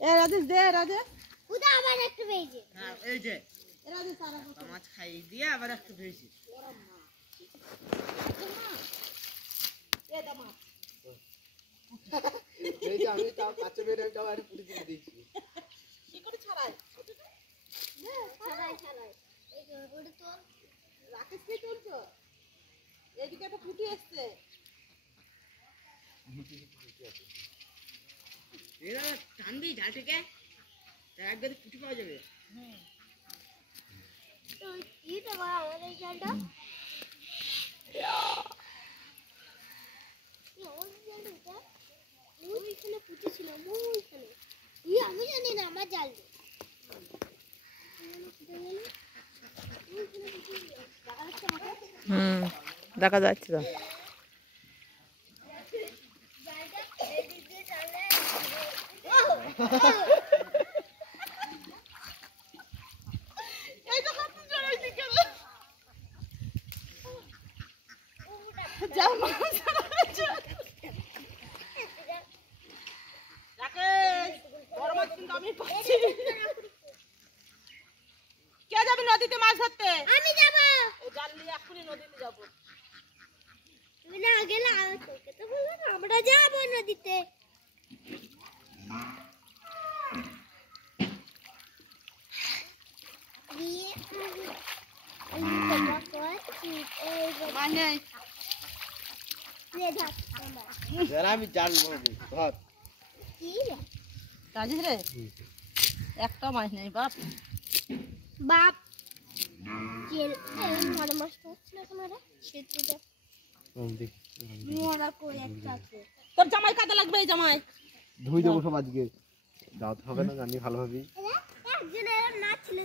এ রাজেশ দে রাজেশ উদা আবার একটু বেজে হ্যাঁ এই যে রাজেশ সারা মাছ খাই দিয়ে আবার একটু ভেজে এ দামা এই যে আমি তাও কাঁচা বেরেটাও আর পুরি দিয়ে দিয়েছি কি করে ছড়াই ছাড়াই ছাড়াই এই যে ওটা তো রাকেশ কে তুলছো এদিকে একটা পুঁটি আসছে এরা টানবি ঝাল থেকে তা একবারে পুঁটি পাওয়া যাবে তো এটা বড় আমাদের এই জালটা ওইখানে পুঁটি ছিল ওইখানে আমি জানি না আমার জাল দেখা যাচ্ছে তো কে যাবে নদীতে মাছ ধরতে আমি যাব এই জাল নিয়ে এক্ষুনি নদীতে যাবো তুমি না গেলে তোকে তো বলবো না আমরা যাব নদীতে আমি জাল মারবো ধর রাজেশ রে একটা মাছ নেই বাপ বাপ জেল মরা মাছটা হচ্ছে না তোমার সেতুটা মরা কই একটা আছে তোর জামাই কাদা লাগবে এই জামাই ধুই দেবো সব আজকে দাওয়াত হবে না জানি ভালোভাবেই একজনের না ছিল